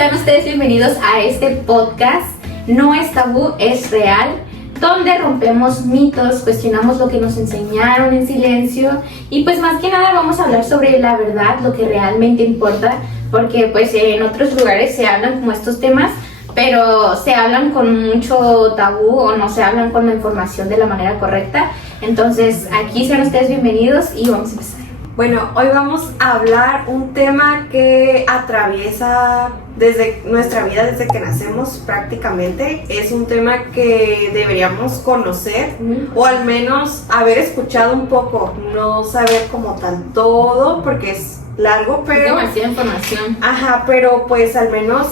sean ustedes bienvenidos a este podcast. No es tabú, es real, donde rompemos mitos, cuestionamos lo que nos enseñaron en silencio y pues más que nada vamos a hablar sobre la verdad, lo que realmente importa, porque pues en otros lugares se hablan como estos temas, pero se hablan con mucho tabú o no se hablan con la información de la manera correcta. Entonces aquí sean ustedes bienvenidos y vamos a empezar. Bueno, hoy vamos a hablar un tema que atraviesa desde nuestra vida, desde que nacemos prácticamente. Es un tema que deberíamos conocer o al menos haber escuchado un poco, no saber como tal todo porque es largo, pero demasiada información. Ajá, pero pues al menos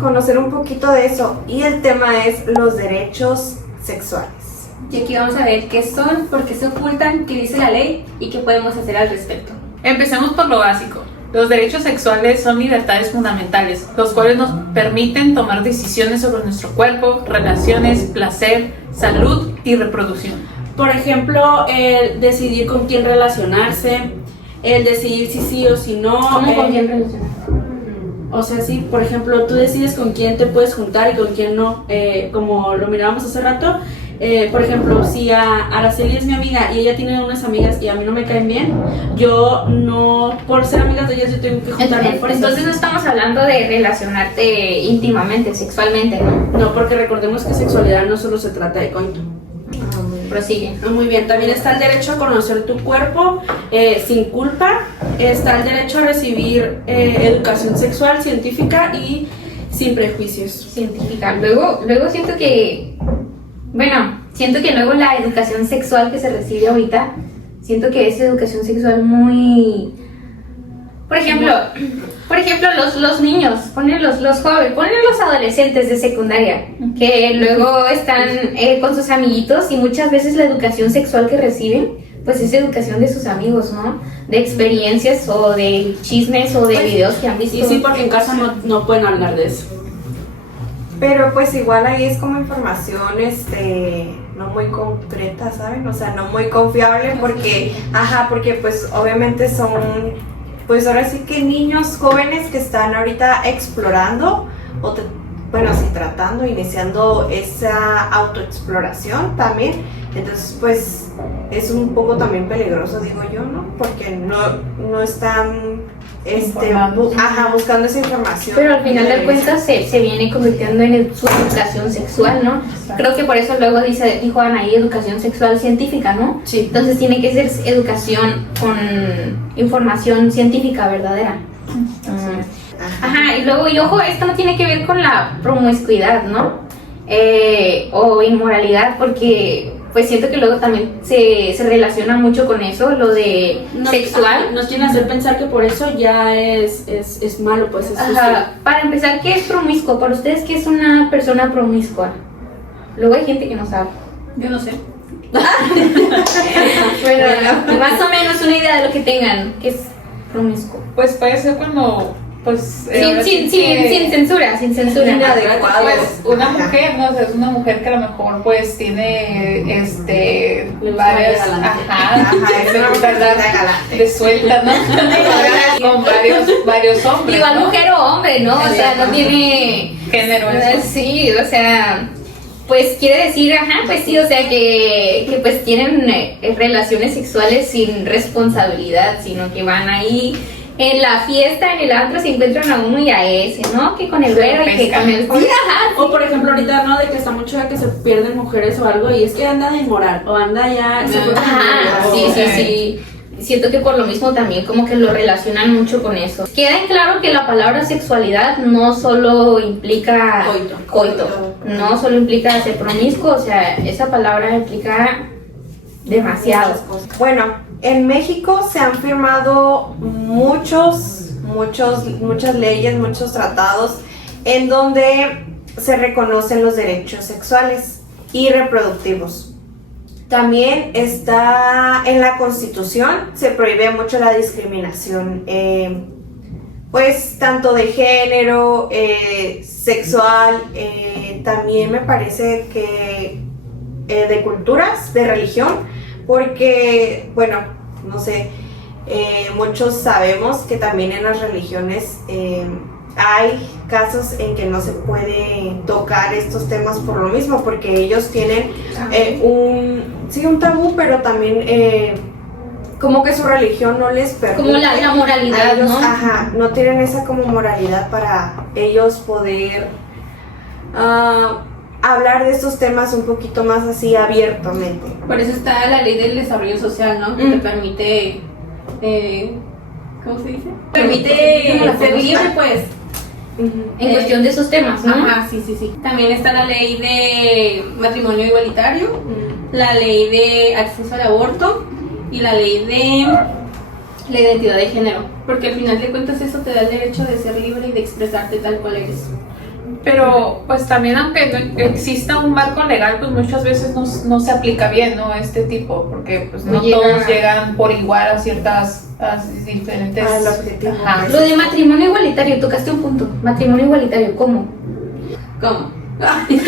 conocer un poquito de eso. Y el tema es los derechos sexuales. Y aquí vamos a ver qué son, por qué se ocultan, qué dice la ley y qué podemos hacer al respecto. Empecemos por lo básico. Los derechos sexuales son libertades fundamentales, los cuales nos permiten tomar decisiones sobre nuestro cuerpo, relaciones, placer, salud y reproducción. Por ejemplo, el decidir con quién relacionarse, el decidir si sí o si no. ¿Cómo con quién relacionar? O sea, sí, por ejemplo, tú decides con quién te puedes juntar y con quién no, como lo mirábamos hace rato. Por ejemplo, si Araceli es mi amiga y ella tiene unas amigas y a mí no me caen bien, yo no, por ser amigas de ellas, yo tengo que juntarme por eso. Entonces no estamos hablando de relacionarte íntimamente, sexualmente, ¿no? No, porque recordemos que sexualidad no solo se trata de coito. Prosigue. Muy bien, también está el derecho a conocer tu cuerpo sin culpa, está el derecho a recibir educación sexual, científica y sin prejuicios. Científica. Luego siento que luego la educación sexual que se recibe ahorita, siento que es educación sexual muy... Por ejemplo, los niños, ponen los jóvenes, ponen los adolescentes de secundaria, que luego están con sus amiguitos y muchas veces la educación sexual que reciben, pues es educación de sus amigos, ¿no? De experiencias o de chismes o de videos que han visto. Y sí, porque en casa no pueden hablar de eso. Pero pues igual ahí es como información no muy concreta, ¿saben? O sea, no muy confiable porque pues obviamente son, pues ahora sí que niños jóvenes que están ahorita explorando iniciando esa autoexploración también. Entonces pues es un poco también peligroso, digo yo, ¿no? Porque no están buscando esa información. Pero al final de cuentas se viene convirtiendo en su educación sexual, ¿no? Exacto. Creo que por eso luego dijo Anaí educación sexual científica, ¿no? Sí. Entonces tiene que ser educación con información científica verdadera. Ajá, y luego, y ojo, esto no tiene que ver con la promiscuidad, ¿no? O inmoralidad, porque pues siento que luego también se relaciona mucho con eso, lo de sexual. Nos quieren hacer pensar que por eso ya es malo, pues es sucio. Para empezar, ¿qué es promiscuo? Para ustedes, ¿qué es una persona promiscua? Luego hay gente que no sabe. Yo no sé. Bueno, más o menos una idea de lo que tengan, ¿qué es promiscuo? Pues puede ser cuando, pues... Sin censura, sin censura. Inadecuado. Pues una mujer, ¿no? O sea, es una mujer que a lo mejor pues tiene varias, de suelta, ¿no? Con varios hombres. Igual ¿no? mujer o hombre, ¿no? O sea, no tiene género eso. Sí, o sea, pues quiere decir, pues sí, o sea que pues tienen relaciones sexuales sin responsabilidad, sino que van ahí en la fiesta, en el antro, se encuentran a uno y a ese, ¿no? Que con el güero y que con el... O por ejemplo ahorita, ¿no? De que está mucho de que se pierden mujeres o algo y es que anda de inmoral o anda ya... Sí. Siento que por lo mismo también como que lo relacionan mucho con eso. Queda en claro que la palabra sexualidad no solo implica coito. No solo implica ser promiscuo, o sea, esa palabra implica demasiadas cosas. Bueno, en México se han firmado muchas leyes, muchos tratados en donde se reconocen los derechos sexuales y reproductivos. También está en la Constitución, se prohíbe mucho la discriminación, pues tanto de género, sexual, también me parece que de culturas, de religión, porque, bueno, no sé, muchos sabemos que también en las religiones hay casos en que no se puede tocar estos temas por lo mismo, porque ellos tienen un tabú, pero también como que su religión no les permite. Como la moralidad, a ellos, ¿no? Ajá, no tienen esa como moralidad para ellos poder hablar de estos temas un poquito más así abiertamente. Por eso está la ley del desarrollo social, ¿no? Que te permite, ¿cómo se dice? Permite ser libre, pues. En cuestión de esos temas, ¿no? Ajá, sí. También está la ley de matrimonio igualitario, la ley de acceso al aborto y la ley de la identidad de género. Porque al final de cuentas eso te da el derecho de ser libre y de expresarte tal cual eres. Pero pues también aunque no exista un marco legal, pues muchas veces no se aplica bien, ¿no? Este tipo, porque pues no todos llegan por igual a ciertas diferentes... Al objetivo. Ajá. Lo de matrimonio igualitario, tocaste un punto. Matrimonio igualitario, ¿cómo? ¿Cómo? Sí,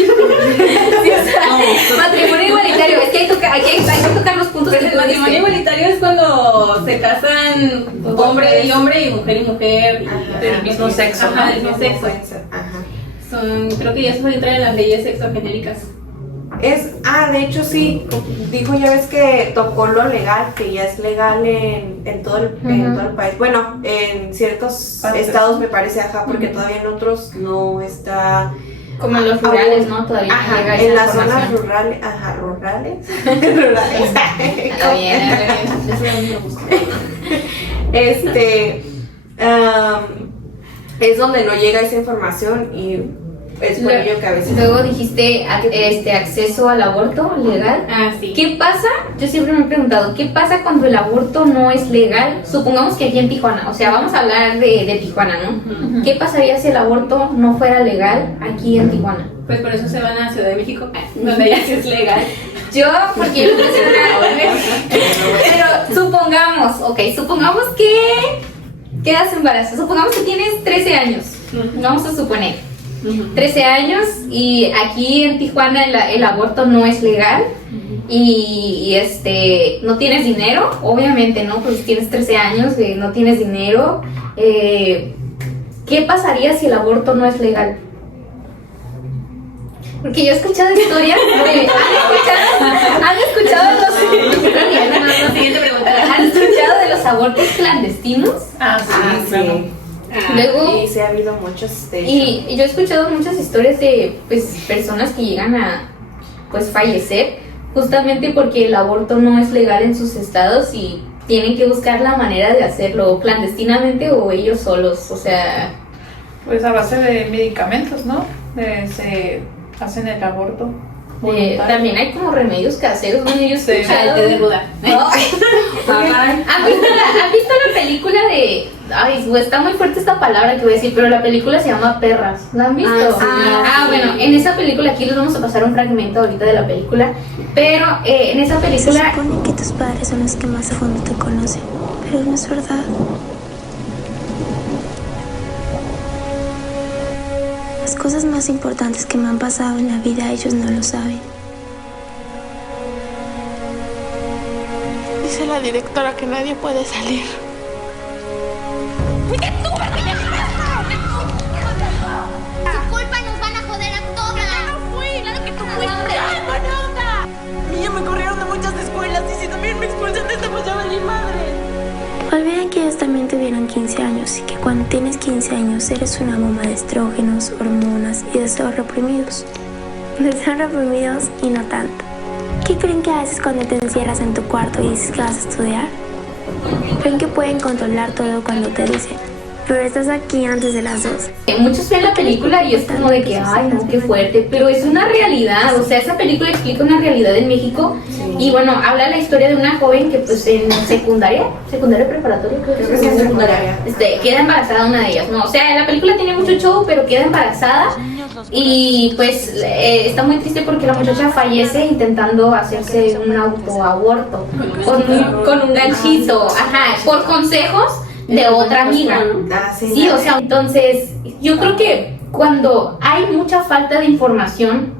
o sea, matrimonio igualitario, es que hay que tocar los puntos Pues que el tú matrimonio dijiste. igualitario es cuando se casan hombre y hombre y mujer, Ajá. Del mismo sexo. Ajá, del mismo No sexo. pueden ser, ajá. Creo que ya se entra en las leyes sexogenéricas. De hecho sí, dijo ya ves que tocó lo legal, que ya es legal en todo el país. Bueno, en ciertos Partes. estados me parece, ajá, porque todavía en otros no está. Como en los rurales, ¿no? Todavía no Ajá, llega en esa las zonas información. rurales, rurales. Rurales. Está bien. Eso a mí me gusta. Es donde no llega esa información y es por ello que a veces. Luego dijiste acceso al aborto legal. Ah, sí. ¿Qué pasa? Yo siempre me he preguntado, ¿qué pasa cuando el aborto no es legal? Supongamos que aquí en Tijuana, o sea, vamos a hablar de Tijuana, ¿no? ¿Qué pasaría si el aborto no fuera legal aquí en Tijuana? Pues por eso se van a Ciudad de México, donde ya sí es legal. Yo, porque yo quiero ser pero supongamos que quedas embarazada, supongamos que tienes 13 años, vamos a suponer. 13 años y aquí en Tijuana el aborto no es legal y no tienes dinero, obviamente, ¿no? Pues tienes 13 años, no tienes dinero. ¿Qué pasaría si el aborto no es legal? Porque yo he escuchado historias de... ¿Han escuchado los... Siguiente pregunta. ¿Han escuchado de los abortos clandestinos? Sí, claro. Luego- Y sí ha habido muchos de Y yo he escuchado muchas historias de pues personas que llegan a pues fallecer justamente porque el aborto no es legal en sus estados y tienen que buscar la manera de hacerlo clandestinamente o ellos solos, o sea, Pues a base de medicamentos, ¿no? Se hacen el aborto. voluntario. también hay como remedios caseros, bueno, yo he Sí. escuchado... de Buda. No. ¿Han visto la película de... Ay, está muy fuerte esta palabra que voy a decir, pero la película se llama Perras. ¿La han visto? Ah, sí. Bueno, en esa película, aquí les vamos a pasar un fragmento ahorita de la película, pero en esa Se película... supone que tus padres son los que más a fondo te conocen, pero no es verdad. Las cosas más importantes que me han pasado en la vida, ellos no lo saben. Dice la directora que nadie puede salir. Su culpa nos van a joder a todas. Yo no fui, claro que tú fuiste. A mí ya me corrieron de muchas escuelas y si también me expulsan de esta pues ya valí madre. Olviden que ellos también tuvieron 15 años y que cuando tienes 15 años eres una bomba de estrógenos, hormonas y deseos reprimidos. Deseos reprimidos y no tanto. ¿Qué creen que haces cuando te encierras en tu cuarto y dices que vas a estudiar? Creen que pueden controlar todo cuando te dicen, pero estás aquí antes de las 2. Muchos ven la película y es como de que, ay, no, qué fuerte, pero es una realidad, o sea, esa película explica una realidad en México y bueno, habla la historia de una joven que pues en secundaria preparatoria, creo que sí, es secundaria. queda embarazada una de ellas, ¿no? O sea, la película tiene mucho show, pero queda embarazada y pues está muy triste porque la muchacha fallece intentando hacerse un autoaborto con un ganchito, ajá, por consejos de otra amiga. Sí, o sea, entonces yo creo que cuando hay mucha falta de información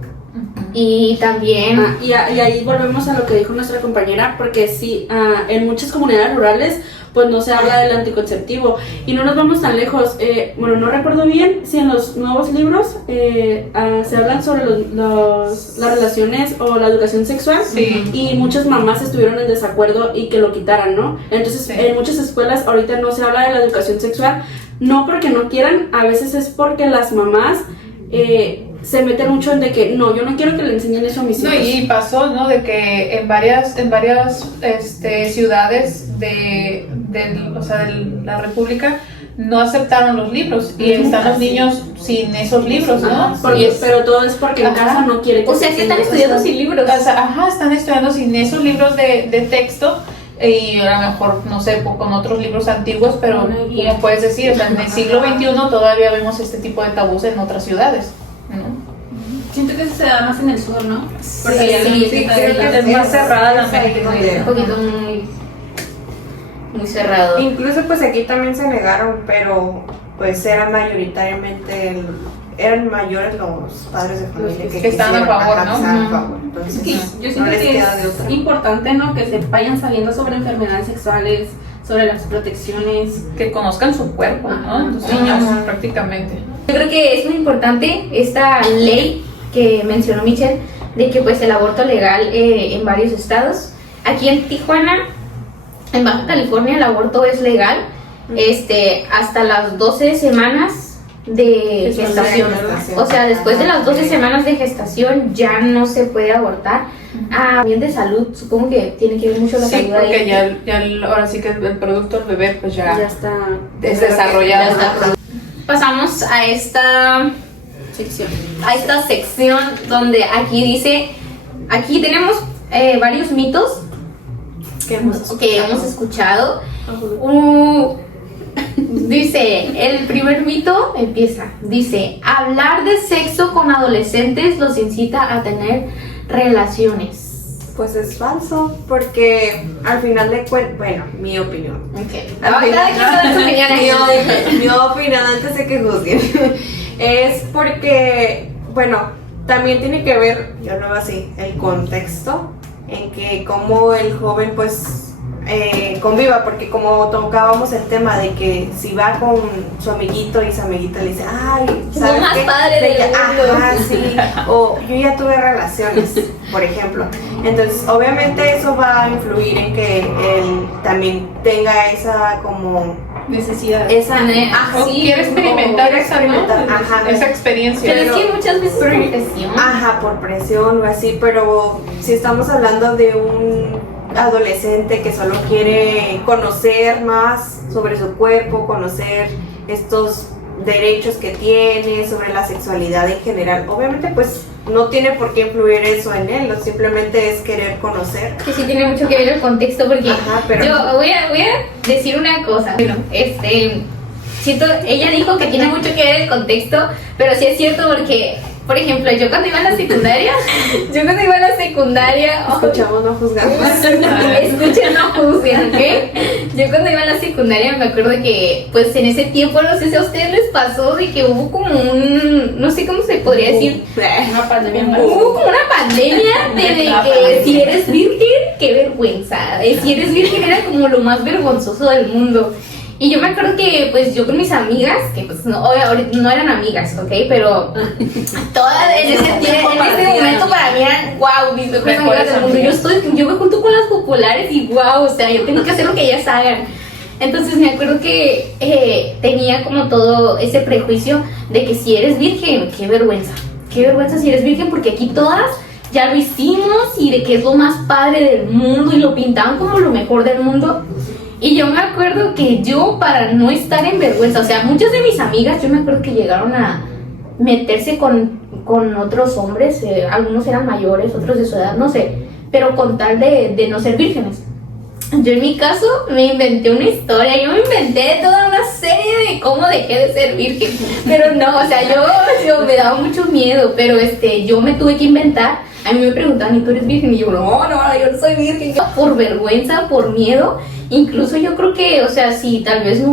y también Y ahí volvemos a lo que dijo nuestra compañera, porque sí, en muchas comunidades rurales pues no se habla del anticonceptivo. Y no nos vamos tan lejos, bueno, no recuerdo bien si en los nuevos libros se hablan sobre las relaciones o la educación sexual, Sí. y muchas mamás estuvieron en desacuerdo y que lo quitaran, ¿no? Entonces, Sí. en muchas escuelas ahorita no se habla de la educación sexual, no porque no quieran, a veces es porque las mamás se meten mucho en de que no, yo no quiero que le enseñen eso a mis No, hijos. y pasó, ¿no? De que en varias ciudades de la República no aceptaron los libros y están los niños sin esos libros, ¿no? Ajá, pero todo es porque en Ajá. casa no quiere que O sea, se sí están enseñe estudiando eso. sin libros. O sea, están estudiando sin esos libros de texto y a lo mejor, no sé, con otros libros antiguos, pero como puedes decir, o sea, en el siglo XXI todavía vemos este tipo de tabús en otras ciudades, ¿no? Siento que se da más en el sur, ¿no? Porque Sí, allá sí, está creo que Es más cerrada la es ahí mente. donde- Un poquito muy cerrado. Incluso pues aquí también se negaron, pero pues eran mayoritariamente eran mayores los padres de familia que estaban a quisieron, favor, ajá, ¿no? que estaban a Ujú. favor. Entonces, Sí, yo no siento les que queda de otra. es importante, ¿no? Que se vayan sabiendo sobre enfermedades sexuales, sobre las protecciones. Que conozcan su cuerpo, ¿no? Los niños, prácticamente. Yo creo que es muy importante esta ley que mencionó Michelle, de que pues el aborto legal en varios estados. Aquí en Tijuana, en Baja California, el aborto es legal hasta las 12 semanas de gestación. O sea, después de las 12 semanas de gestación ya no se puede abortar. Bien de salud, supongo que tiene que ver mucho la Sí, salud porque ahí. ahora sí que el producto del bebé pues Ya ya está es desarrollado. Ya está. Pasamos a esta sección donde aquí tenemos varios mitos que hemos escuchado. Dice, el primer mito dice, hablar de sexo con adolescentes los incita a tener relaciones. Pues es falso, porque al final de cuentas, bueno, mi opinión. Cada quien da su opinión ahí. Mi opinión antes de que juzguen es porque, bueno, también tiene que ver, yo lo veo así, el contexto en que como el joven pues conviva, porque como tocábamos el tema de que si va con su amiguito y su amiguita le dice, ay, ¿sabes más qué? padre del mundo. Ajá, sí, o yo ya tuve relaciones, por ejemplo. Entonces, obviamente eso va a influir en que él también tenga esa como Necesidad. esa O quiere experimentar quiere esa, ¿no? experimentar, ajá. Esa experiencia. Pero es que muchas veces pero- por presión. Ajá, por presión o así, pero si estamos hablando de un adolescente que solo quiere conocer más sobre su cuerpo, conocer estos derechos que tiene, sobre la sexualidad en general, obviamente pues no tiene por qué influir eso en él, simplemente es querer conocer. Que sí tiene mucho que ver el contexto, porque Ajá, pero- yo voy a decir una cosa. Bueno, siento, ella dijo que tiene mucho que ver el contexto, pero sí es cierto porque, por ejemplo, yo cuando iba a la secundaria, Escuchamos, no juzgamos. escuchen, no juzguen, ¿ok? Yo cuando iba a la secundaria me acuerdo que, pues en ese tiempo, no sé si a ustedes les pasó, de que hubo como no sé cómo se podría decir, Una pandemia hubo como una pandemia de que si eres virgen, qué vergüenza. Si eres virgen era como lo más vergonzoso del mundo. Y yo me acuerdo que pues yo con mis amigas, que pues no eran amigas, ¿ok? Pero todas en ese momento para mí eran wow, mis mejores amigas del mundo. Yo me junto con las populares y wow, o sea, yo tengo que hacer lo que ellas hagan. Entonces me acuerdo que tenía como todo ese prejuicio de que si eres virgen, qué vergüenza si eres virgen, porque aquí todas ya lo hicimos y de que es lo más padre del mundo y lo pintaban como lo mejor del mundo. Y yo me acuerdo que yo, para no estar en vergüenza, o sea, muchas de mis amigas, yo me acuerdo que llegaron a meterse con otros hombres, algunos eran mayores, otros de su edad, no sé, pero con tal de no ser vírgenes. Yo en mi caso me inventé una historia, yo me inventé toda una serie de cómo dejé de ser virgen, pero no, o sea, yo me daba mucho miedo, pero yo me tuve que inventar. A mí me preguntaban, ¿y tú eres virgen? Y yo, no, yo no soy virgen. Por vergüenza, por miedo, incluso yo creo que, o sea, si tal vez si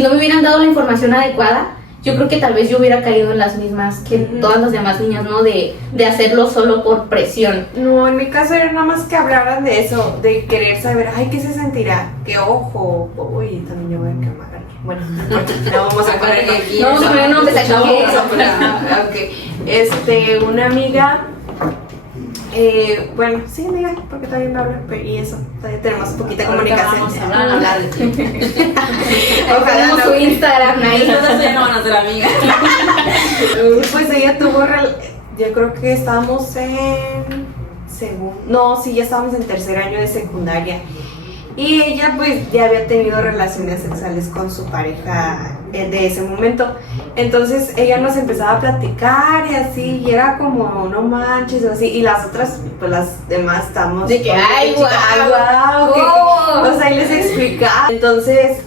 no me hubieran dado la información adecuada, yo creo que tal vez yo hubiera caído en las mismas que todas las demás niñas, ¿no? De hacerlo solo por presión. No, en mi caso era nada más que hablaran de eso, de querer saber, ay, ¿qué se sentirá? Que ojo, uy, también yo voy a quemar. Bueno, no vamos a poner aquí. No vamos a poner nombres aquí. Ok, una amiga, bueno, sí, amiga, porque también me habla, y eso, todavía tenemos poquita comunicación. Vamos a hablar de ti. Ojalá Tenemos no. su Instagram ahí. Entonces ya no van a ser amigas. Pues ella tuvo, yo creo que estábamos en ya estábamos en tercer año de secundaria. Y ella pues ya había tenido relaciones sexuales con su pareja de ese momento. Entonces ella nos empezaba a platicar y así, y era como, no manches, o así. Y las otras, pues las demás estamos... De que, ay, guau, oh. o sea, y les explicaba. Entonces,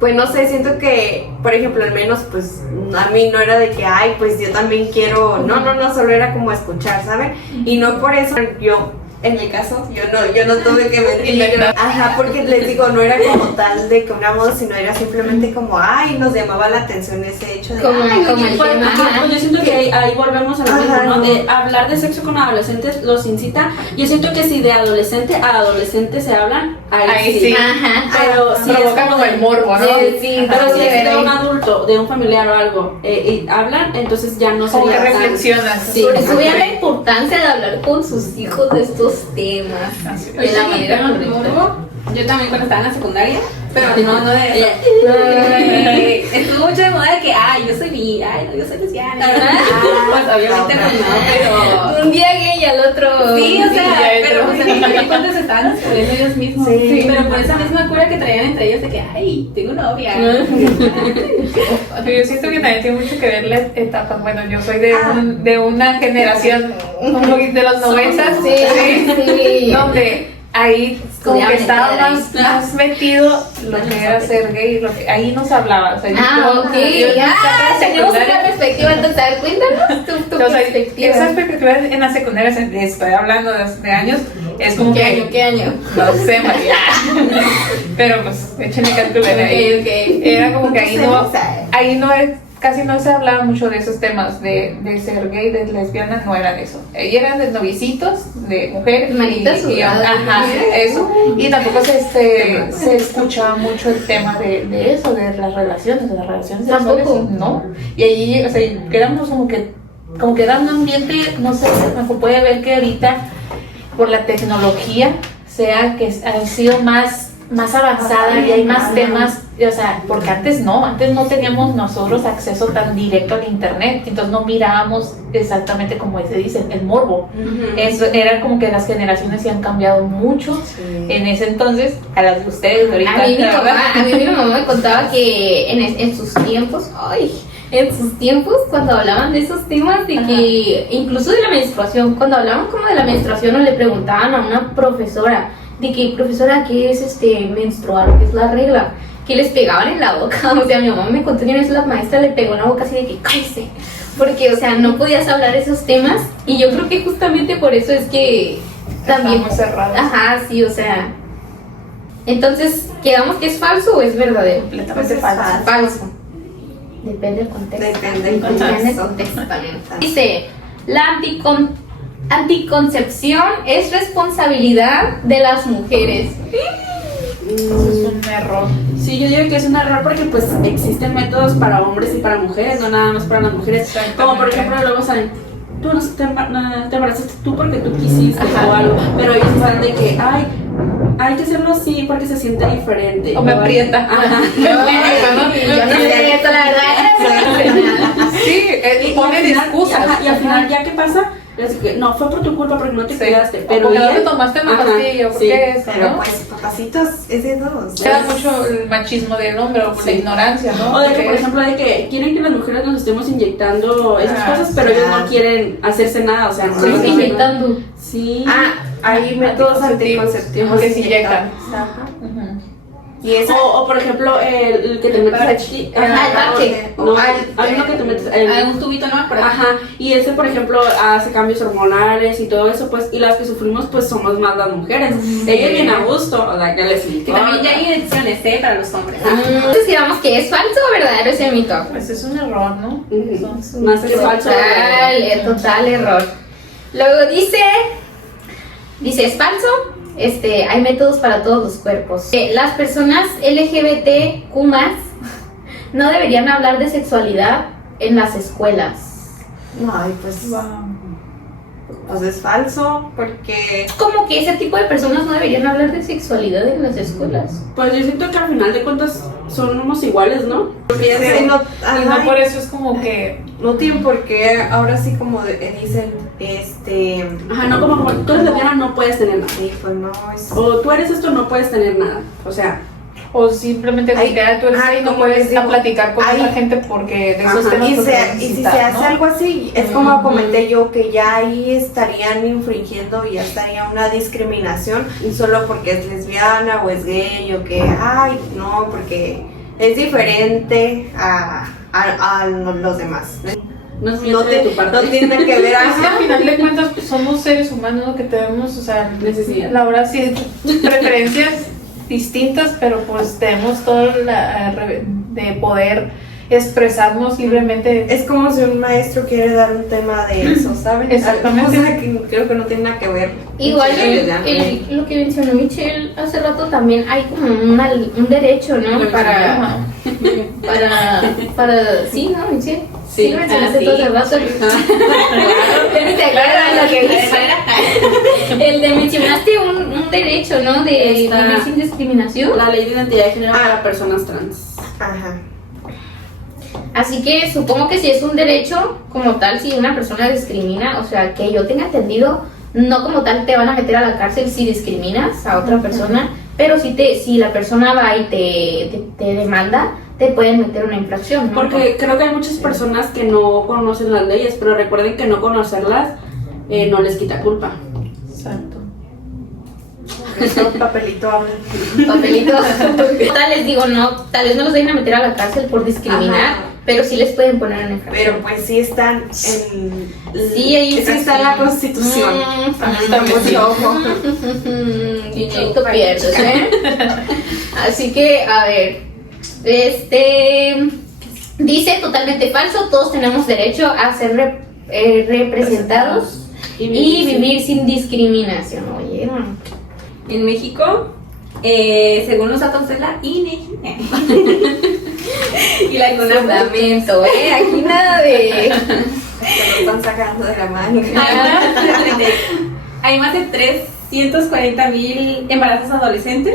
pues no sé, siento que, por ejemplo, al menos pues a mí no era de que, ay, pues yo también quiero, no, solo era como escuchar, ¿saben? Y no por eso yo, en mi caso, yo no tuve que mentir. Ajá, porque les digo, no era como tal de que una moda, sino era simplemente como, ay, nos llamaba la atención ese hecho de, Como ay, el oye, tema. Pues yo siento que ahí volvemos a lo mismo, ¿no? De hablar de sexo con adolescentes los incita. Yo siento que si de adolescente a adolescente se hablan, ahí sí. Ajá. Pero si es Provoca como el morbo, ¿no? Sí, pero si es de sí. un adulto, de un familiar o algo, y hablan, entonces ya no Como que sería tan... reflexionas. Sí. Por eso vean la importancia de hablar con sus hijos de estos temas. Así es. De la manera correcta. Yo también cuando estaba en la secundaria, pero no de eso. Estuvo mucho de moda de que, ay, yo soy bi, ay, no, yo soy lesbiana. Pues obviamente pues no, pero... Un día gay y al otro. Sí, o sea, ya pero entró. pues en aquel cuando se estaban descubriendo ellos mismos. Sí. Pero por esa misma cura que traían entre ellos de que, ay, tengo novia. Yo siento que también tiene mucho que ver las etapas. Bueno, yo soy de una generación un poquito de los 90, Sí. donde ahí como Estudiaba que estaba meter ahí. más metido lo que era ser gay, ahí no se hablaba. O sea, yo Ok. yo en mi etapa de Tenemos una secundaria, perspectiva, entonces, a ver, cuéntanos tu o sea, perspectiva. esas perspectivas en la secundaria, estoy hablando de años, es como que ¿Qué año? no sé, María. Pero pues échenle cálculo en ahí. Ok. Era como que ahí no casi no se hablaba mucho de esos temas de ser gay, de lesbiana, no era de eso. Eran de noviecitos, de mujeres. Manitas sudadas. Ajá, eso. Y tampoco se escuchaba mucho el tema de eso, de las relaciones Tampoco. sexuales. No. Y ahí, o sea, éramos como que era un ambiente, no sé, se puede ver que ahorita por la tecnología sea que ha sido más avanzada y hay más temas, o sea, porque antes no teníamos nosotros acceso tan directo al internet, entonces no mirábamos exactamente como se dice, el morbo. Eso era como que las generaciones se han cambiado mucho en ese entonces a las de ustedes ahorita. A mí ¿verdad? mi mamá me contaba que en sus tiempos, cuando hablaban de esos temas, de que incluso de la menstruación, cuando hablaban como de la menstruación o le preguntaban a una profesora, de que, profesora, ¿qué es menstruar? ¿Qué es la regla? Que les pegaban en la boca. O sea, mi mamá me contó que una vez la maestra le pegó en la boca así de que cállese. Porque, o sea, no podías hablar esos temas. Y yo creo que justamente por eso es que también. Estamos cerrados. Ajá, sí, o sea. Entonces, ¿quedamos que es falso o es verdadero? Completamente Pues es falso. Falso. Depende del contexto. Depende del Depende del contexto. contexto también. Dice, la anticoncepción es responsabilidad de las mujeres. Eso es un error. Sí, yo digo que es un error porque pues existen métodos para hombres y para mujeres, no nada más para las mujeres. Como por ejemplo luego salen, tú no te embarazaste tú porque tú quisiste o algo, pero ellos saben de que, ay, hay que hacerlo así porque se siente diferente. O me aprieta. Ajá. Yo no sé esto, la verdad. Sí, ponen excusas. Ajá, y al final, ¿ya qué pasa? Es que, no, fue por tu culpa porque no te Sí. cuidaste. O Pero porque no ella- te tomaste una Ajá, pastilla, ¿por sí. qué eso, Pero no? pues, papacitos, es de dos. Era mucho el machismo del hombre o la ignorancia, ¿no? O de que, por Porque- ejemplo, de que quieren que las mujeres nos estemos inyectando esas cosas, pero ellos no quieren hacerse nada, o sea, no Se está inyectando. Sí. Hay métodos anticonceptivos que se inyectan. Ajá. Ujú. Y esa, O por ejemplo, el que te metes aquí. el parche. No, hay uno que te metes. Un tubito, ¿no? Por acá. Ajá, y ese, por ejemplo, hace cambios hormonales y todo eso, pues, y las que sufrimos, pues, somos más las mujeres. Ellos bien a gusto, o sea, que les Que importa. también ya hay inyecciones, para los hombres. Entonces digamos que es falso o verdadero ese mito. Pues es un error, ¿no? Ujú. Más que falso. Total error. Luego dice, es falso. Hay métodos para todos los cuerpos. Las personas LGBTQ+ no deberían hablar de sexualidad en las escuelas. ay, pues, pues es falso, porque Como que ese tipo de personas no deberían hablar de sexualidad en las escuelas. Pues yo siento que al final de cuentas somos iguales, ¿no? piensa y no, Y no por eso es como que no tienen por qué, ahora sí como dicen, Ajá, no como tú eres lesbiana, no puedes tener nada. sí, pues no, es... O tú eres esto, no puedes tener nada. O sea, o simplemente Ay, porque tú eres ahí no como les puedes digo, platicar con ay, otra gente porque de esos ajá, temas Y, pues, y si necesitas, se hace ¿no? algo así, es como comenté yo, que ya ahí estarían infringiendo, ya estaría una discriminación solo porque es lesbiana o es gay o que, ay, no, porque es diferente a los demás. no es muy No, de tu parte. no tiene que ver, Es que al ajá. final de cuentas pues, somos seres humanos, ¿no? Que tenemos, o sea, Necesidad. la verdad sí, preferencias distintas, pero pues tenemos todo de poder expresarnos libremente. Es como si un maestro quiere dar un tema de eso, ¿saben? Exactamente. O sea, que creo que no tiene nada que ver. Igual Sí, lo que mencionó Michelle hace rato también hay como un derecho, ¿no? Para sí, ¿no, Michelle? Sí, lo mencionaste todo hace rato. Ya ni te acuerdas de lo que dice. El de mencionaste un derecho, ¿no? De Está- vivir sin discriminación. La ley de identidad de género para personas trans. Ajá. Así que supongo que si es un derecho como tal, si una persona discrimina, o sea, que yo tenga entendido, no como tal te van a meter a la cárcel si discriminas a otra persona, pero si la persona va y te demanda, te pueden meter una infracción, ¿no? Porque creo que hay muchas personas que no conocen las leyes, pero recuerden que no conocerlas no les quita culpa. Exacto. Eso, papelito habla. Papelitos. Tal les digo, no, tal vez no los dejen a meter a la cárcel por discriminar, Ajá. pero sí les pueden poner una infracción. Pero pues sí están en... Sí, hay sí está en la Constitución. Está mucho ojo. Dinerito pierdes, ¿eh? Así que, a ver, dice totalmente falso, todos tenemos derecho a ser representados y vivir sin discriminación, oye. En México, según los datos de la INEGI y la Fundamento, aquí nada de... Se lo están sacando de la mano. hay más de 340,000 embarazos adolescentes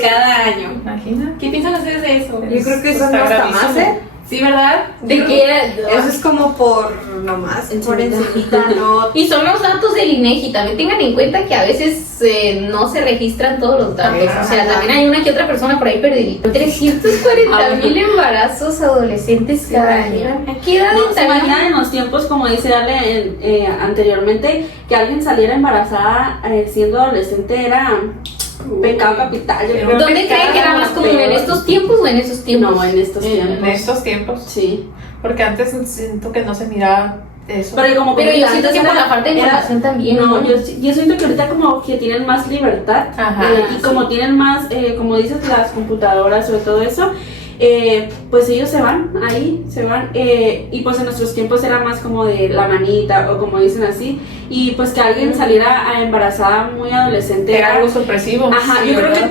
cada año. Imagina. ¿Qué piensan ustedes de eso? Yo creo que eso Está no está gravísimo. más, ¿eh? Sí, ¿verdad? ¿De qué? Eso es como por nomás, por encimita, no. Y son los datos del INEGI, también tengan en cuenta que a veces no se registran todos los datos, o sea, también hay una que otra persona por ahí perdidita. 340,000 embarazos adolescentes cada año. ¿A qué edad No, se estarían? imaginan en los tiempos, como dice Ale anteriormente, que alguien saliera embarazada siendo adolescente era pecado capital. Yo creo ¿Dónde que creen que era más común? ¿En estos tiempos o en esos tiempos? No, en estos tiempos. En estos tiempos. Sí. Porque antes siento que no se miraba eso. Pero, como Pero yo ahorita siento que por la parte de era- información también. No, yo siento que ahorita como que tienen más libertad. Ajá, Y como tienen más, como dices, las computadoras o todo eso, pues ellos se van ahí, se van. Y pues en nuestros tiempos era más como de la manita o como dicen así. Y pues que alguien saliera embarazada muy adolescente Era algo sorpresivo. Ajá, sí, yo creo ¿verdad? que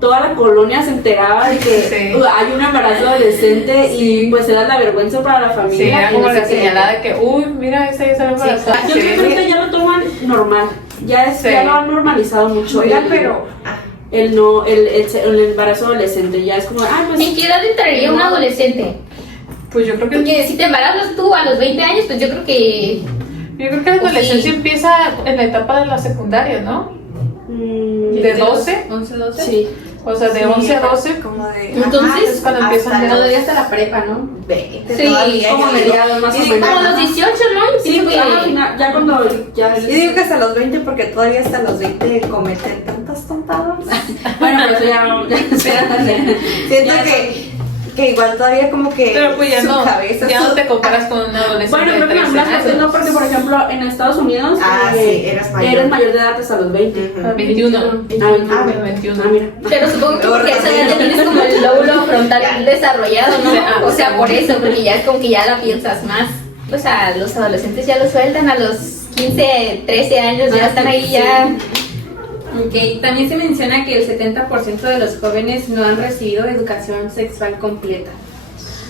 toda la colonia se enteraba de que Sí. hay un embarazo adolescente y pues era la vergüenza para la Sí, familia. era y como no la sé qué. señalada de que, uy, mira, esa ya se ve embarazada. Yo creo que ahorita ya lo toman normal, ya Sí. lo han normalizado mucho. Oigan, el- pero... el embarazo adolescente ya es como, pues ¿En qué edad entraría un adolescente? Pues yo creo que Porque si te embarazas tú a los 20 años, pues yo creo que... la adolescencia Sí. empieza en la etapa de la secundaria, ¿no? De 12. 11, 12. Sí. O sea, de 11 a 12. Como de. Entonces, es cuando empiezan hasta de Todavía hasta la prepa, ¿no? 20 Sí, todavía, como yo mediados más o digo, menos. Como los 18, ¿no? Sí, pues al final, ya cuando ya Yo digo que hasta los 20 porque todavía hasta los 20 cometen tantas tontadas. bueno, pues ya Siento que igual todavía como que Pero pues ya su no, cabeza ya no te comparas con un adolescente bueno, creo de que 13 más años. fácil no, porque por ejemplo en Estados Unidos sí, eres mayor. eres mayor de edad hasta los 20. Ujú. 21. Ah, 21. mira. Pero supongo que porque esa edad ya tienes como el lóbulo frontal desarrollado, ¿no? O sea, por eso, porque ya es como que ya la piensas más. O sea, los adolescentes ya lo sueltan a los 15, 13 años, ya están ahí ya. Ok, también se menciona que el 70% de los jóvenes no han recibido educación sexual completa.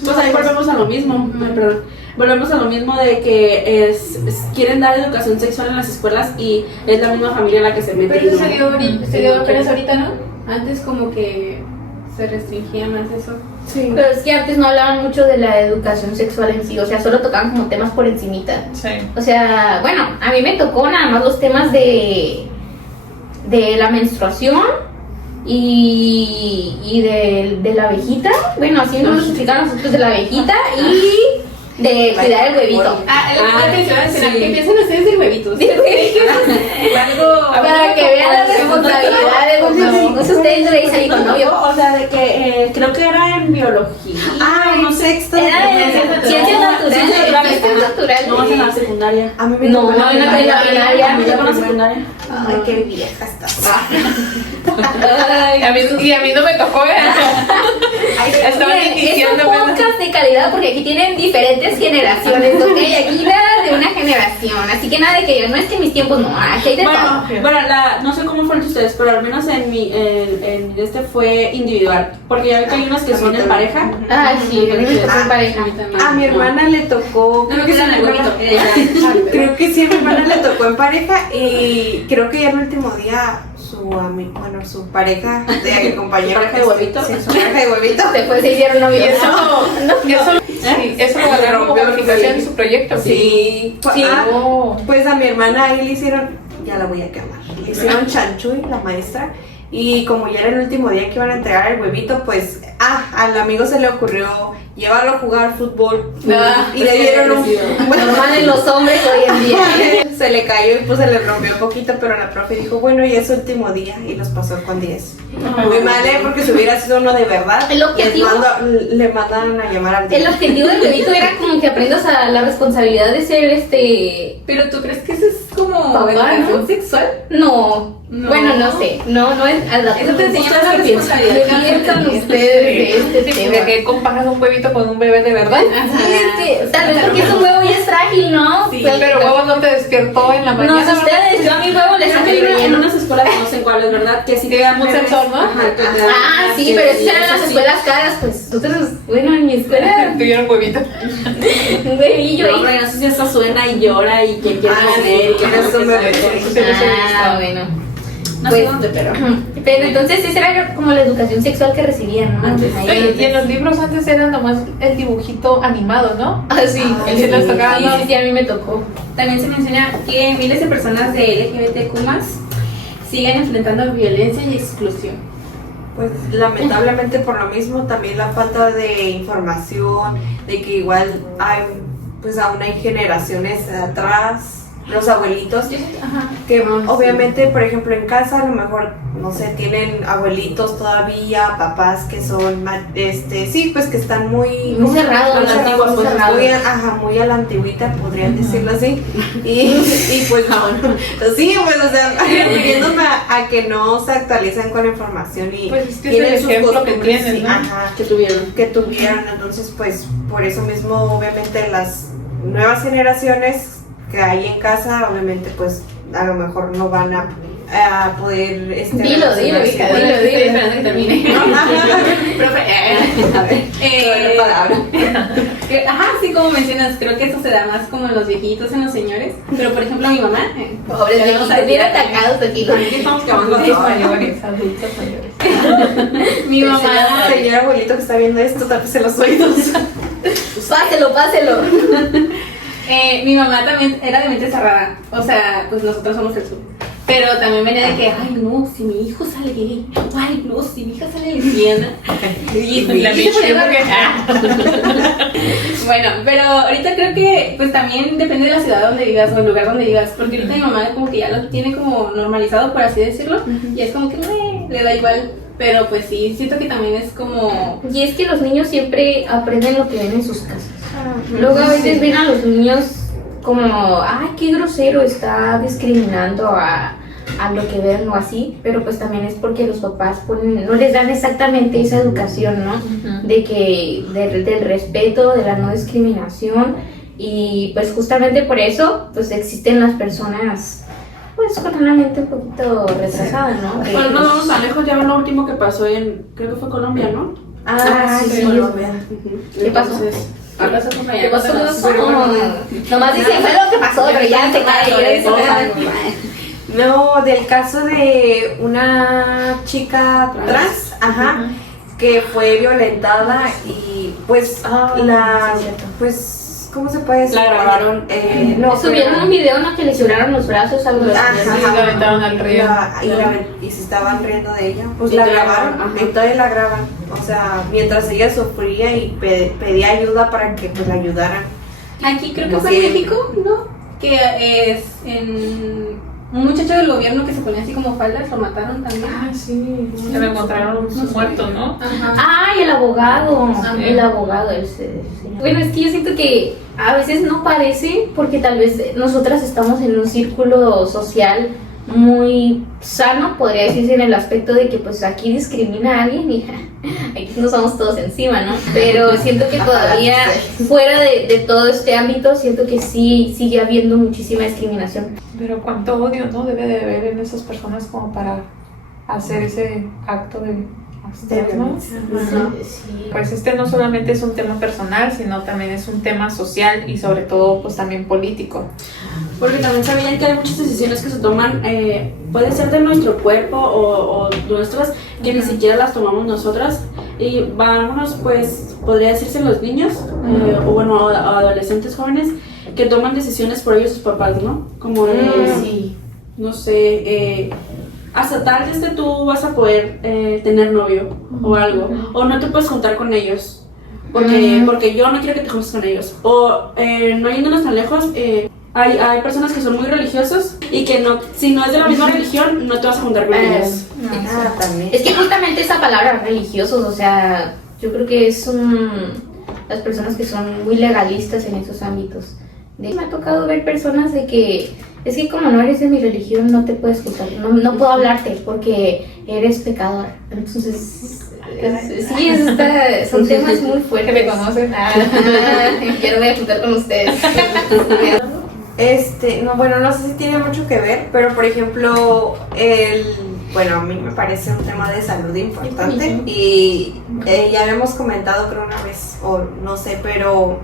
Pues ahí volvemos a lo mismo, ay, perdón. Volvemos a lo mismo de que quieren dar educación sexual en las escuelas y es la misma familia la que se mete. Pero y eso no- se dio apenas ahorita, ¿no? Antes como que se restringía más eso. Sí. Pero es que antes no hablaban mucho de la educación sexual en sí, o sea, solo tocaban como temas por encimita. Sí. O sea, bueno, a mí me tocó nada más los temas de la menstruación y de la abejita. Bueno, así nos explicaron nosotros de la abejita y de cuidar el huevito. ¿Qué piensan ustedes del huevito? Para que vean la responsabilidad de los no sé ustedes no veis salir con novio. O sea, de que creo que era en biología. No sexto. Era de ciencias naturales. Ciencias No, naturales. en la secundaria. A mí me No, tocó no, en la primaria. A mí llegó en la secundaria. Ay, qué vieja estás. A mí no me tocó, Estaban Miren, es diciendo un podcast de calidad porque aquí tienen diferentes generaciones, ¿ok? Aquí nada de una generación, así que nada de que no es que en mis tiempos no, aquí hay de todo. Bueno, no sé cómo fueron ustedes, pero al menos en mi este fue individual. Porque ya ahorita hay unas que son en pareja. Ah, sí, es pareja. A mi hermana le tocó. No me quedan el huevito. Creo que sí, a mi hermana le tocó en pareja y creo que ya el último día su pareja de compañero. ¿Su pareja de huevito? Sí, su pareja de huevito. Después se hicieron novios. Eso lo agarraron como calificación en su proyecto. Sí. Sí. Pues a mi hermana ahí le hicieron, ya la voy a quemar, le hicieron chanchuy, la maestra, y como ya era el último día que iban a entregar el huevito, pues, al amigo se le ocurrió llevarlo a jugar fútbol, y le dieron un, Normal en los hombres hoy en día. se le cayó y pues se le rompió un poquito, pero la profe dijo, bueno, y es su último día, y los pasó con 10. Muy mal, porque si hubiera sido uno de verdad, El objetivo- le mandan a llamar al El día. objetivo del bebito era como que aprendas a la responsabilidad de ser Pero ¿tú crees que eso es como Papá, educación ¿no? sexual? No. No. Bueno, no sé. No es. Eso te enseña ¿Ustedes la qué piensan? responsabilidad. ¿Qué piensan ustedes de este De tema? que comparas un huevito con un bebé de verdad. Sí, es que tal vez porque es un huevo y es frágil, ¿no? Sí, Pero huevo no te despertó en la No mañana. sé ustedes, yo a mi huevo le Creo saqué que el en relleno. unas escuelas, no sé en cuáles, ¿verdad? Que sí Te dan un sensor, ¿no? Ajá, que te dan- Ah, sí, que- pero esas eran eso las sí. escuelas caras, pues nosotros, bueno, en mi escuela, Tuvieron huevito. un bebillo No, ahí. pero no sé si eso suena y llora y que quiere comer y que eres un bebé. Ah, bueno. No Pues, sé dónde, pero. Pero entonces esa era como la educación sexual que recibían, ¿no? Antes. Ahí. Y en los libros antes era nomás el dibujito animado, ¿no? Ah, sí, el que les tocaba, sí, ¿no? sí, a mí me tocó. También se menciona que miles de personas de LGBTQ+ siguen enfrentando violencia y exclusión. Pues lamentablemente por lo mismo también la falta de información, de que igual hay, pues aún hay generaciones atrás, los abuelitos, que obviamente por ejemplo en casa a lo mejor, no sé, tienen abuelitos todavía, papás que son, sí, pues que están muy cerrados, muy a la antigua, muy cerrados. muy a la antigüita, podrían decirlo así, y pues sí, pues o sea, refiriéndome a que no se actualizan con la información y Pues es que es el ejemplo que costumbres, tienen, sí, ¿no? ajá, Que tuvieron. que tuvieron, entonces pues por eso mismo obviamente las nuevas generaciones que hay en casa obviamente pues a lo mejor no van a poder Dilo, relacionarse. Estoy esperando que termine. Profe, A ver, la palabra. Ajá, sí, como mencionas, creo que eso se da más como en los viejitos, en los señores. Pero por ejemplo, mi mamá. Pobres ya viejitos, vamos a bien decir- atacados aquí. Aquí estamos acabando Adultos todo. mayores, adultos mayores. Mi mamá. Señor abuelito que está viendo esto, tápese los oídos. Páselo. Mi mamá también era de mente cerrada. O sea, pues nosotros somos del sur. Pero también venía de que, ay no, si mi hijo sale gay, ay no, si mi hija sale lesbiana. Y La se ponía Michelle, Bueno, pero ahorita creo que pues también depende de la ciudad donde vivas o el lugar donde vivas, porque ahorita mi mamá como que ya lo tiene como normalizado, por así decirlo, y es como que le da igual, pero pues sí, siento que también es como... Y es que los niños siempre aprenden lo que ven en sus casas. Luego a veces ven a los niños como, ay, qué grosero, está discriminando a lo que ven o así, pero pues también es porque los papás no les dan exactamente esa educación, ¿no? De que, del respeto, de la no discriminación, y pues justamente por eso, pues existen las personas, pues con una mente un poquito retrasada, ¿no? Que, Bueno, no vamos tan lejos, ya lo último que pasó creo que fue Colombia, ¿no? sí, Colombia. ¿Qué pasó? Entonces, ¿Qué pasó, compañera? ¿Qué pasó? Cuéntanos. Nomás dicen, fue lo que pasó, pero ya se cae. No, del caso de una chica trans, que fue violentada y pues sí, cierto. pues, ¿cómo se puede decir? La grabaron. Subieron un video en el que le lloraron los brazos a los y la aventaron al río. Y se estaban riendo de ella, pues Y la todavía grabaron, graban, y todavía la graban, o sea, mientras ella sufría y pedía ayuda para que pues la ayudaran. Aquí creo que fue en México, ¿no? Que es en un muchacho del gobierno que se ponía así como faldas, lo mataron también. Ah, sí. Se lo encontraron muerto, ¿no? Ajá. Ay, el abogado. Ajá. El abogado, ese señor. Bueno, es que yo siento que a veces no parece, porque tal vez nosotras estamos en un círculo social muy sano, podría decirse, en el aspecto de que pues aquí discrimina a alguien y aquí nos vamos todos encima, ¿no? Pero siento que todavía fuera de todo este ámbito, siento que sí sigue habiendo muchísima discriminación. Pero cuánto odio, ¿no? Debe de haber en esas personas como para hacer ese acto de ¿no? Sí. Pues no solamente es un tema personal, sino también es un tema social y sobre todo pues también político. Porque también sabían que hay muchas decisiones que se toman, puede ser de nuestro cuerpo o nuestras, que ni siquiera las tomamos nosotras. Y vámonos, pues, podría decirse los niños, o bueno, adolescentes jóvenes, que toman decisiones por ellos sus papás, ¿no? Como Sí. no sé, hasta tal vez tú vas a poder tener novio o algo, o no te puedes juntar con ellos, porque yo no quiero que te juntes con ellos. O no yéndonos tan lejos, hay personas que son muy religiosas y que no, si no es de la misma religión, no te vas a juntar con ellos. También. Es que justamente esa palabra religiosos, o sea, yo creo que es las personas que son muy legalistas en esos ámbitos. Me ha tocado ver personas de que es que como no eres de mi religión no te puedes juntar, no puedo hablarte porque eres pecador. Entonces, sí, son temas muy fuertes. Que me conocen. Yo no voy a juntar con ustedes. No, bueno, no sé si tiene mucho que ver, pero por ejemplo, bueno, a mí me parece un tema de salud importante y ya habíamos comentado creo una vez, o no sé, pero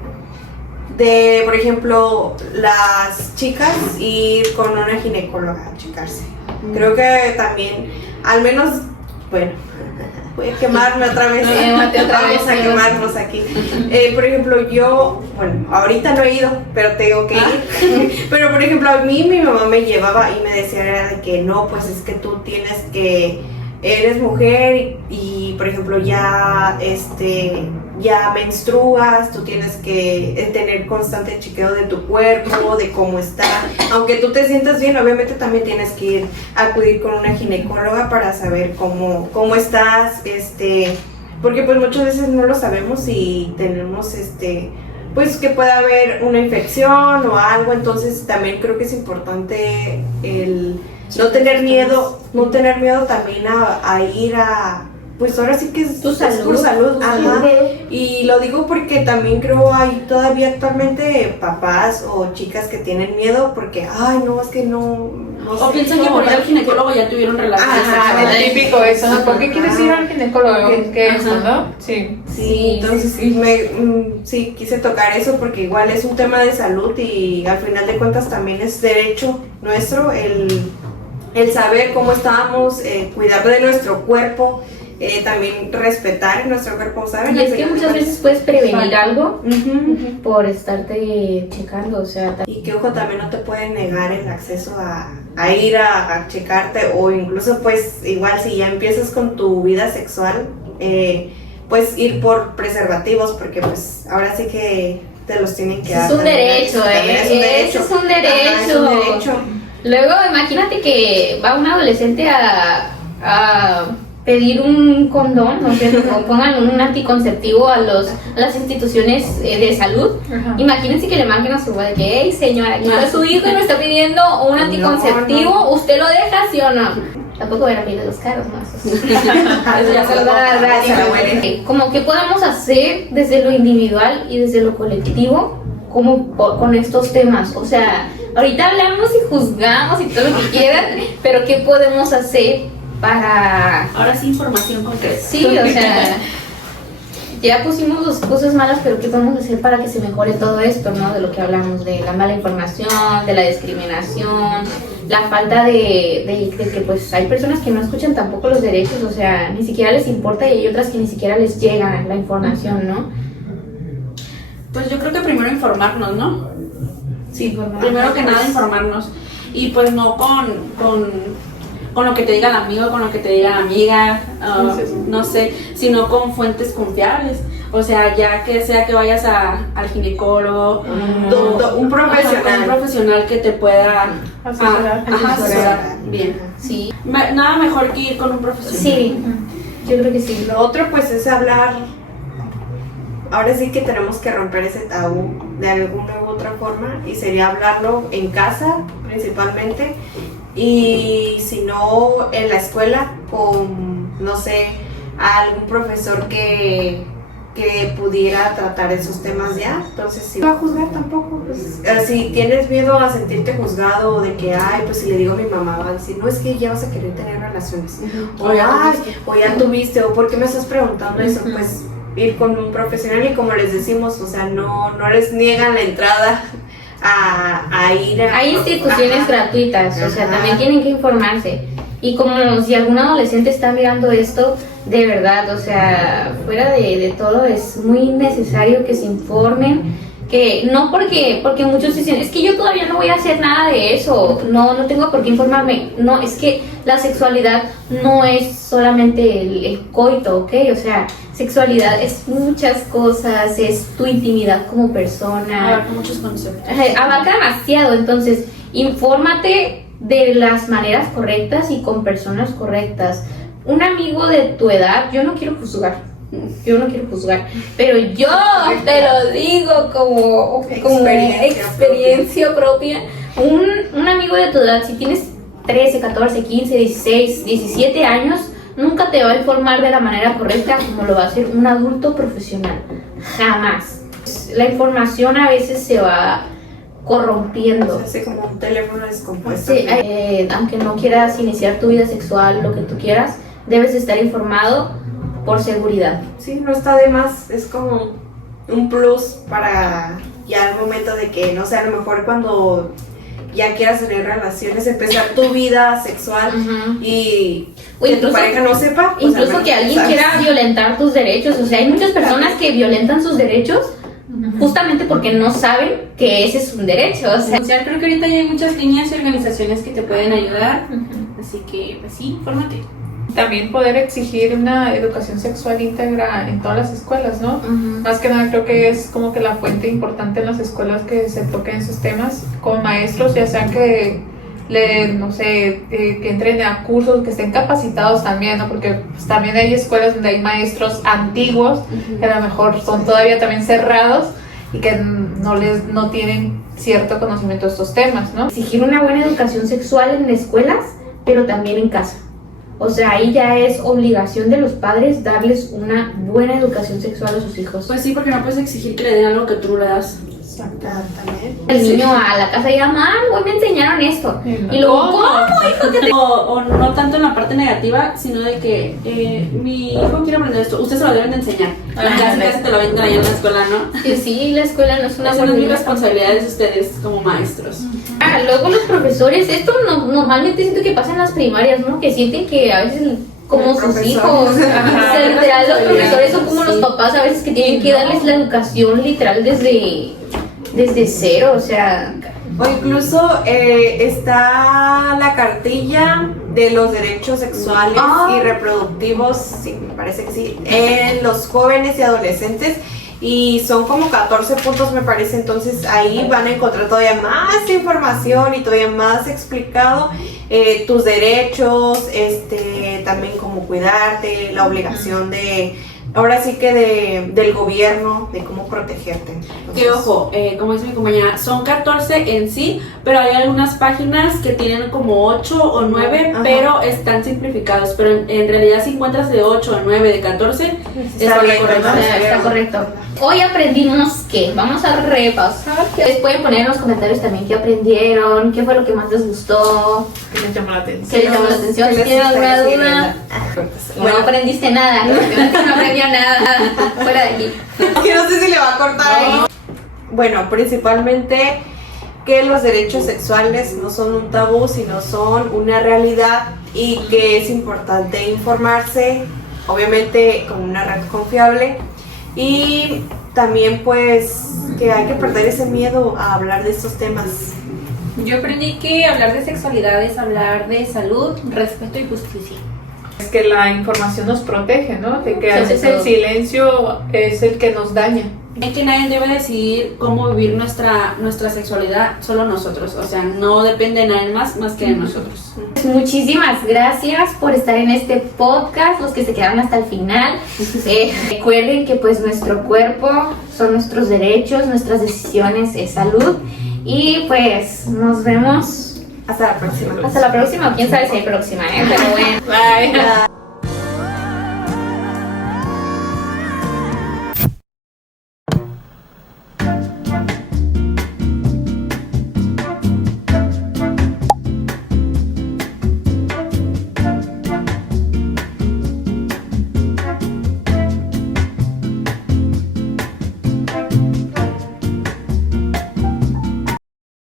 por ejemplo, las chicas ir con una ginecóloga a checarse. Creo que también, al menos, bueno, voy a quemarme otra vez. Vamos a quemarnos aquí. Por ejemplo, yo, bueno, ahorita no he ido, pero tengo que ir. Pero por ejemplo, a mí mi mamá me llevaba y me decía era de que no, pues es que tú eres mujer y por ejemplo ya menstruas, tú tienes que tener constante chequeo de tu cuerpo, de cómo está. Aunque tú te sientas bien, obviamente también tienes que acudir con una ginecóloga para saber cómo estás, porque pues muchas veces no lo sabemos y tenemos pues que puede haber una infección o algo, entonces también creo que es importante el no tener miedo también a ir a, pues ahora sí que es tu por salud, y lo digo porque también creo hay todavía actualmente papás o chicas que tienen miedo porque, ay no, es que no o piensan que por ir al ginecólogo ya tuvieron relaciones sexuales. Es típico eso, ¿no? ¿Por qué quieres ir al ginecólogo? ¿Qué es eso, no? Sí, entonces sí quise tocar eso porque igual es un tema de salud y al final de cuentas también es derecho nuestro el saber cómo estamos, cuidar de nuestro cuerpo también respetar nuestro cuerpo, ¿saben? Y es que muchas veces puedes prevenir algo Ujú. por estarte checando, o sea, Y que ojo, también no te pueden negar el acceso a ir a checarte, o incluso pues igual si ya empiezas con tu vida sexual, pues ir por preservativos, porque pues ahora sí que te los tienen que dar. es un también. derecho, También es un derecho. Eso es un Ajá, es un derecho. derecho. Luego, imagínate que va un adolescente a pedir un condón, o sea, o pongan un anticonceptivo a las instituciones de salud. Ajá. Imagínense que le marquen a su abuela de que, hey señora, aquí está su hijo y me está pidiendo un anticonceptivo, no. ¿usted lo deja, sí o no? Tampoco van a pedir los caros, ¿no? Eso ya se los van a dar. Se la huelen. Como que podemos hacer desde lo individual y desde lo colectivo con estos temas. O sea, ahorita hablamos y juzgamos y todo lo que quieran, pero ¿qué podemos hacer para... Ahora sí, información concreta. Sí, o sea, ya pusimos las cosas malas, pero ¿qué podemos hacer para que se mejore todo esto, ¿no? De lo que hablamos, de la mala información, de la discriminación, la falta de que pues hay personas que no escuchan tampoco los derechos, o sea, ni siquiera les importa y hay otras que ni siquiera les llega la información, ¿no? Pues yo creo que primero informarnos, ¿no? Sí, Primero que nada informarnos. Y pues no con lo que te diga el amigo, con lo que te diga la amiga, no sé, sino con fuentes confiables. O sea, ya que sea que vayas al ginecólogo, Un profesional. ajá, un profesional que te pueda asesorar bien. Sí, Nada mejor que ir con un profesional. sí, yo creo que sí. Lo otro pues es hablar, ahora sí que tenemos que romper ese tabú de alguna u otra forma, y sería hablarlo en casa principalmente, y si no en la escuela con, no sé, a algún profesor que pudiera tratar esos temas ya. Entonces si no va a juzgar tampoco, pues, si tienes miedo a sentirte juzgado o de que, ay, pues si le digo a mi mamá va a decir, no, es que ya vas a querer tener relaciones, o ya tuviste, o por qué me estás preguntando eso, pues ir con un profesional. Y como les decimos, o sea, no les niegan la entrada a ir a... Hay instituciones Ajá. gratuitas, o sea, Ajá. también tienen que informarse. Y como si algún adolescente está mirando esto, de verdad, o sea, fuera de todo, es muy necesario que se informen. Que no porque muchos dicen, es que yo todavía no voy a hacer nada de eso, no tengo por qué informarme. No, es que la sexualidad no es solamente el coito, ¿ok? O sea, sexualidad es muchas cosas, es tu intimidad como persona. Abarca muchos conceptos. Abarca demasiado, entonces infórmate de las maneras correctas y con personas correctas. Un amigo de tu edad, yo no quiero juzgar, pero yo te lo digo como experiencia propia. Un amigo de tu edad, si tienes 13, 14, 15, 16, 17 años, nunca te va a informar de la manera correcta como lo va a hacer un adulto profesional. Jamás. La información a veces se va corrompiendo. Así como un teléfono descompuesto. Sí, aunque no quieras iniciar tu vida sexual, lo que tú quieras, debes estar informado por seguridad. Sí, no está de más, es como un plus para ya el momento de que, no sé, a lo mejor cuando ya quieras tener relaciones, empezar tu vida sexual y O que incluso- tu pareja no sepa. pues, al Incluso menos que alguien sabes. quiera violentar tus derechos, o sea, hay muchas personas que violentan sus derechos justamente porque no saben que ese es un derecho, o sea, O sea, creo que ahorita ya hay muchas líneas y organizaciones que te pueden ayudar. Así que, pues sí, fórmate. También poder exigir una educación sexual íntegra en todas las escuelas, ¿no? Más que nada creo que es como que la fuente importante en las escuelas que se toquen esos temas con maestros, ya sea que no sé, que entren a cursos, que estén capacitados también, ¿no? Porque pues, también hay escuelas donde hay maestros antiguos que a lo mejor son todavía también cerrados y que no tienen cierto conocimiento de estos temas, ¿no? exigir una buena educación sexual en escuelas, pero también en casa. O sea, ahí ya es obligación de los padres darles una buena educación sexual a sus hijos. Pues sí, porque no puedes exigir que le den algo que tú no le das. También. El niño a la casa llega, mamá, hoy me enseñaron esto. Y luego, ¿cómo, hijo? Que te... O no tanto en la parte negativa, sino de que mi hijo quiere aprender esto, ustedes se lo deben de enseñar. Casi te lo venden allá en la escuela, ¿no? Que sí, la escuela no es una Esa no es mi buena responsabilidad de ustedes como maestros. Luego los profesores, esto normalmente siento que pasa en las primarias, ¿no? Que sienten que a veces como El sus profesor. hijos. O sea, literal, los profesores son como los papás a veces que tienen que darles la educación literal desde cero, o sea. O incluso está la cartilla de los derechos sexuales y reproductivos, sí, me parece que sí, en los jóvenes y adolescentes. Y son como 14 puntos, me parece. Entonces ahí van a encontrar todavía más información y todavía más explicado tus derechos, también cómo cuidarte, la obligación de, ahora sí que del gobierno, de cómo protegerte. Entonces, Que ojo, como dice mi compañera, son 14 en sí, pero hay algunas páginas que tienen como 8 o 9, Ajá. pero están simplificados. Pero en realidad si encuentras de 8 o 9, de 14, Está bien, correcto. ¿no? Está correcto. Hoy aprendimos que vamos a repasar. Les pueden poner en los comentarios también qué aprendieron, qué fue lo que más les gustó, Que les llamó la atención. qué les llamó la atención. Si les tienen alguna estaría duda, sirviendo. no aprendiste nada. No aprendió nada. Fuera de aquí. Que no sé si le va a cortar ahí. Bueno, principalmente que los derechos sexuales no son un tabú, sino son una realidad y que es importante informarse, obviamente con una red confiable, y también pues que hay que perder ese miedo a hablar de estos temas. Yo aprendí que hablar de sexualidad es hablar de salud, respeto y justicia. Es que la información nos protege, ¿no? De que a Sobre veces el todo. silencio es el que nos daña. Es que nadie debe decidir cómo vivir nuestra sexualidad, solo nosotros. O sea, no depende de nadie más que de nosotros. Muchísimas gracias por estar en este podcast, los que se quedaron hasta el final. Recuerden que pues nuestro cuerpo son nuestros derechos, nuestras decisiones es salud. Y pues nos vemos Hasta la próxima. hasta la próxima, quién sabe si hay próxima, pero bueno. Bye.